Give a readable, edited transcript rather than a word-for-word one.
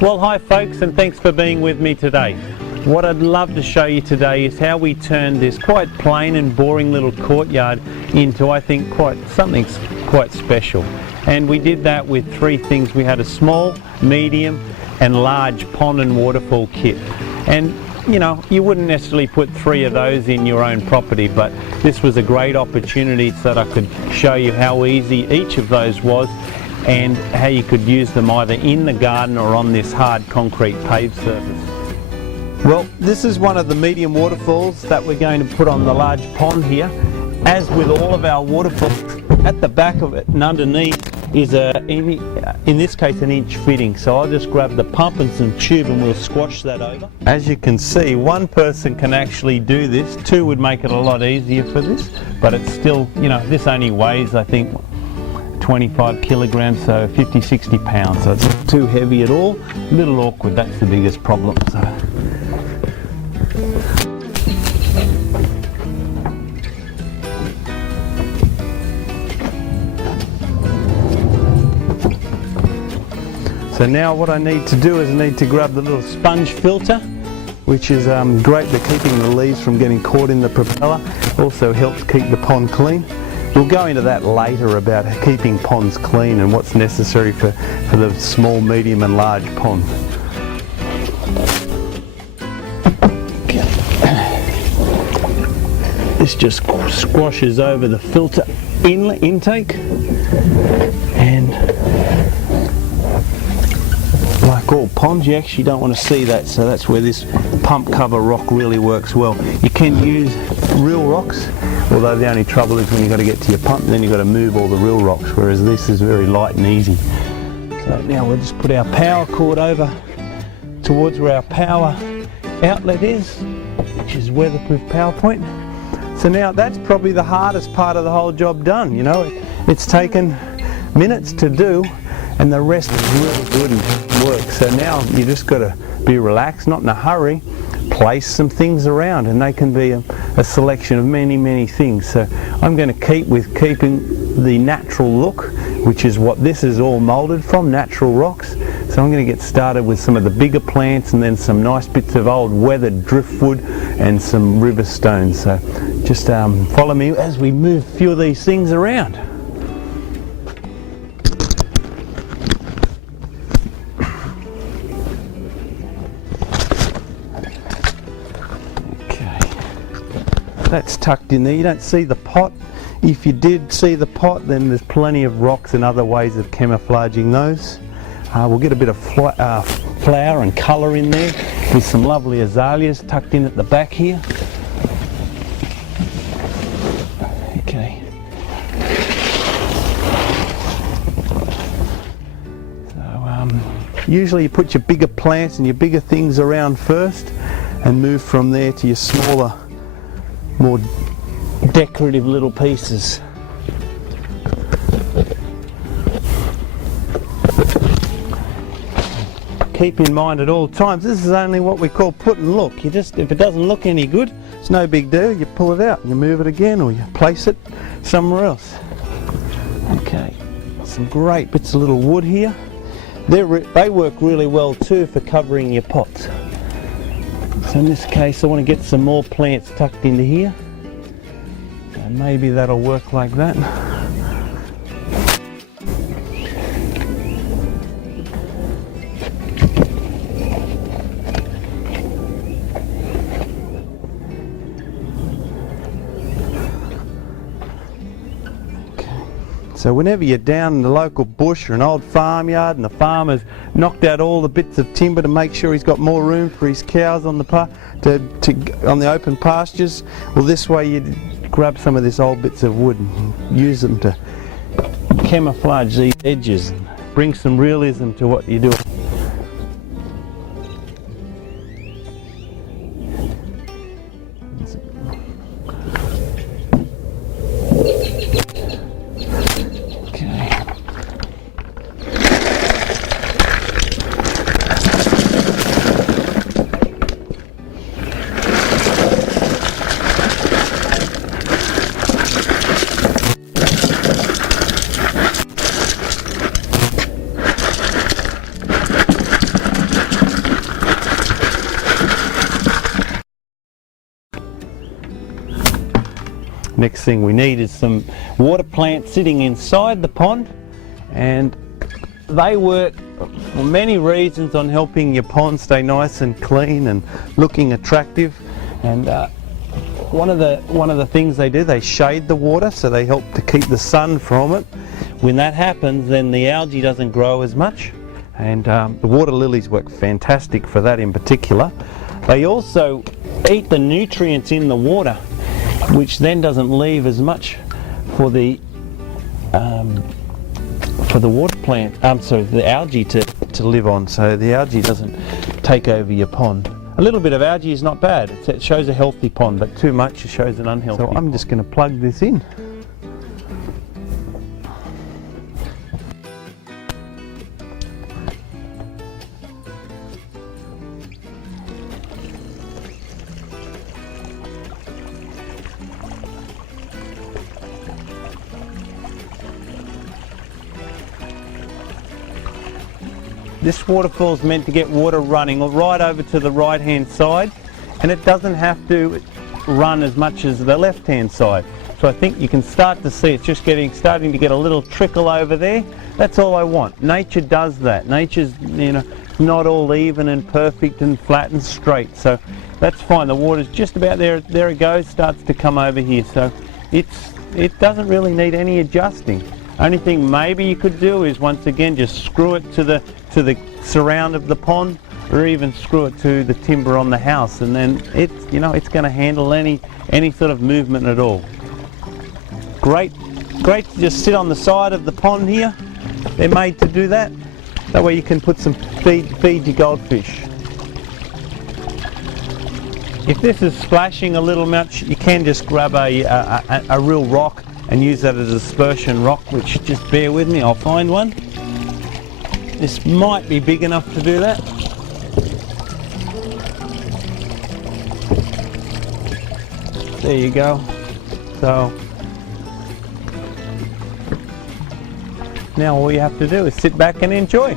Well, hi folks, and thanks for being with me today. What I'd love to show you today is how we turned this quite plain and boring little courtyard into, I think, something quite special. And we did that with three things. We had a small, medium and large pond and waterfall kit. And you know, you wouldn't necessarily put three of those in your own property, but this was a great opportunity so that I could show you how easy each of those was and how you could use them either in the garden or on this hard concrete paved surface. Well, this is one of the medium waterfalls that we're going to put on the large pond here. As with all of our waterfalls, at the back of it and underneath is in this case an inch fitting. So I'll just grab the pump and some tube and we'll squash that over. As you can see, one person can actually do this. Two would make it a lot easier for this, but it's still, you know, this only weighs, I think, 25 kilograms, so 50-60 pounds, so it's not too heavy at all. A little awkward, that's the biggest problem. So now what I need to do is I need to grab the little sponge filter, which is great for keeping the leaves from getting caught in the propeller. Also helps keep the pond clean. We'll go into that later about keeping ponds clean and what's necessary for the small, medium and large ponds. Okay. This just squashes over the filter inlet intake, and like all ponds you actually don't want to see that, so that's where this pump cover rock really works well. You can use real rocks, although the only trouble is when you've got to get to your pump, then you've got to move all the real rocks, whereas this is very light and easy. So now we'll just put our power cord over towards where our power outlet is, which is weatherproof power point. So now that's probably the hardest part of the whole job done, you know. It's taken minutes to do and the rest is really good and work. So now you just got to be relaxed, not in a hurry, place some things around, and they can be a selection of many things. So I'm going to keep with keeping the natural look, which is what this is all moulded from, natural rocks. So I'm going to get started with some of the bigger plants and then some nice bits of old weathered driftwood and some river stones. So just follow me as we move a few of these things around. That's tucked in there. You don't see the pot. If you did see the pot, then there's plenty of rocks and other ways of camouflaging those. We'll get a bit of flower and colour in there with some lovely azaleas tucked in at the back here. Okay. So usually you put your bigger plants and your bigger things around first and move from there to your smaller, more decorative little pieces. Keep in mind at all times, this is only what we call put and look. You just, if it doesn't look any good, it's no big deal. You pull it out and you move it again, or you place it somewhere else. Okay, some great bits of little wood here. They work really well too for covering your pots. So in this case I want to get some more plants tucked into here, and maybe that'll work like that. So whenever you're down in the local bush or an old farmyard and the farmer's knocked out all the bits of timber to make sure he's got more room for his cows on the on the open pastures, well, this way you grab some of these old bits of wood and use them to camouflage these edges and bring some realism to what you're doing. Next thing we need is some water plants sitting inside the pond, and they work for many reasons on helping your pond stay nice and clean and looking attractive. And one of the things they do, they shade the water, so they help to keep the sun from it. When that happens, then the algae doesn't grow as much, and the water lilies work fantastic for that in particular. They also eat the nutrients in the water, which then doesn't leave as much for the water plant, the algae to live on, so the algae doesn't take over your pond. A little bit of algae is not bad. It shows a healthy pond, but too much shows an unhealthy pond. So I'm just going to plug this in. This waterfall is meant to get water running right over to the right hand side, and it doesn't have to run as much as the left hand side. So I think you can start to see it's just starting to get a little trickle over there. That's all I want. Nature does that. Nature's, not all even and perfect and flat and straight, so that's fine. The water's just about there. There it goes, starts to come over here. So it doesn't really need any adjusting. Only thing maybe you could do is once again just screw it to the surround of the pond, or even screw it to the timber on the house, and then it's going to handle any sort of movement at all. Great to just sit on the side of the pond here. They're made to do that. That way you can put some feed your goldfish. If this is splashing a little much, you can just grab a real rock and use that as a dispersion rock, which, just bear with me, I'll find one. This might be big enough to do that. There you go. So now all you have to do is sit back and enjoy.